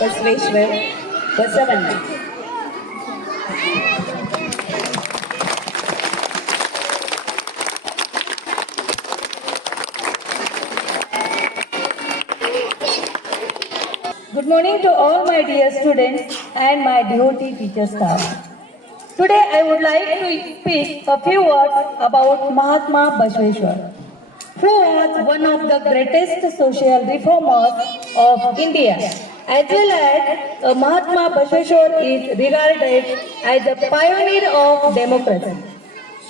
Basaveshwar Basavanna. Good morning to all my dear students and my devotee teacher staff. Today I would like to speak a few words about Mahatma Basaveshwar, who was one of the greatest social reformers of India. As well as Mahatma Basaveshwar is regarded as a pioneer of democracy.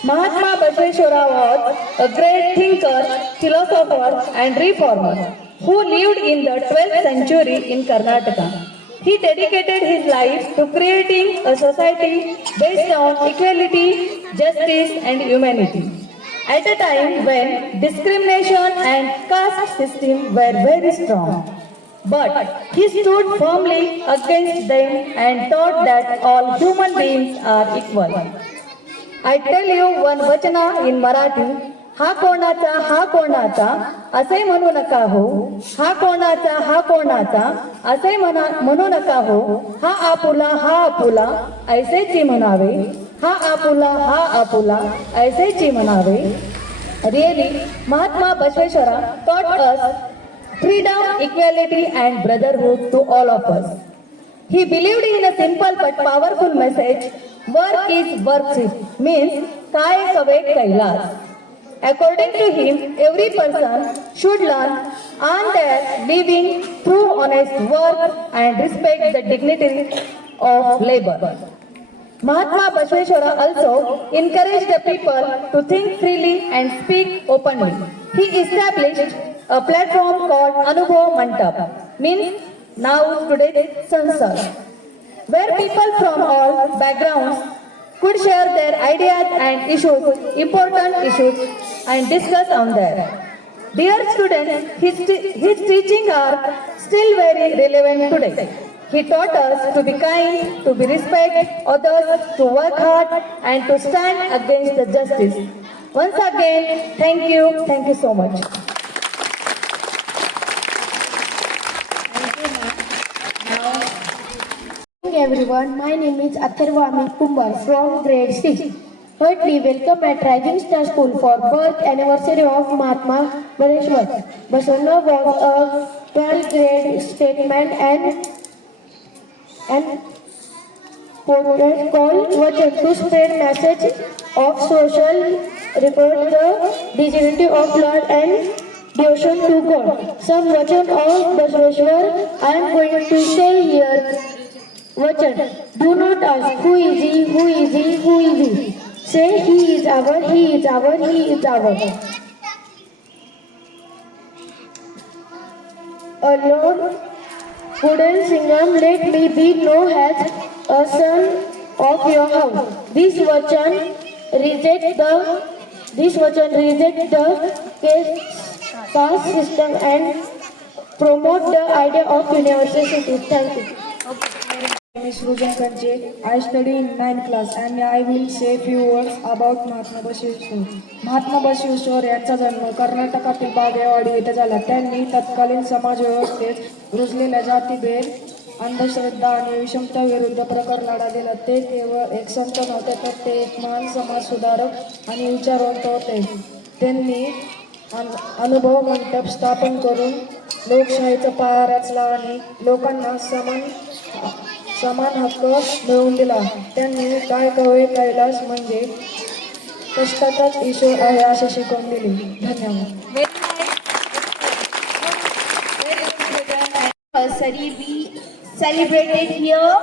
Mahatma Basaveshwara was a great thinker, philosopher and reformer who lived in the 12th century in Karnataka. He dedicated his life to creating a society based on equality, justice and humanity. At a time when discrimination and caste system were very strong. But he stood firmly against them and taught that all human beings are equal. I tell you one vachana in Marathi. हा कोणाचा असे म्हणू नका हो. हा कोणाचा असे म्हणू नका हो. हा आपुला ऐसेची म्हणावे. हा आपुला ऐसेची म्हणावे. Really, Mahatma Basaveshwara taught us freedom, equality and brotherhood to all of us. He believed in a simple but powerful message. Work is worship, means काय कवे Kailash. According to him, every person should learn earn their living through honest work and respect the dignity of labor. Mahatma Basaveshwara also encouraged the people to think freely and speak openly. He established a platform called Anubhav Mandap, means now today's Sansad, where people from all backgrounds could share their ideas and issues, important issues, and discuss on them. Dear students, his teachings are still very relevant today. He taught us to be kind, to be respect others, to work hard, and to stand against the justice. Once again, thank you so much. Everyone, my name is Atharvami Kumbar from grade 6. Heartily welcome at Rising Star School for birth anniversary of Mahatma Basaveshwar. Basaveshwar was a 12th grade statement and poet called Vachan to spread message of social report the dignity of Lord and devotion to God. Some Vachan of Basaveshwar I am going to say here. Vachan, do not ask who is he. Say he is our. Alone, Pudan Singham, let me be no as a son of your house. This Vachan reject the caste system and promote the idea of university. Thank you. My name is Rujan Kanche. I study in 9th class and I will say few words about महात्मा बसवेश्वर. महात्मा बसवेश्वर यांचा जन्म कर्नाटकातील बागेवाडी येथे झाला. त्यांनी तत्कालीन समाज व्यवस्थेत रुजलेल्या जातीभेद, अंधश्रद्धा आणि विषमता विरुद्ध प्रखर लढा दिला. ते केवळ एक संत नव्हते तर ते एक महान समाज सुधारक आणि विचारवंत होते. त्यांनी अनुभव मंडप स्थापन करून लोकशाहीचा पाया रचला आणि लोकांना समान हक्क मिळवून दिला. त्यांनी काय कवे कैलास म्हणजे कष्टाचाच ईश्वर आहे असे शिकवून दिले. धन्यवाद. Anniversary we celebrated here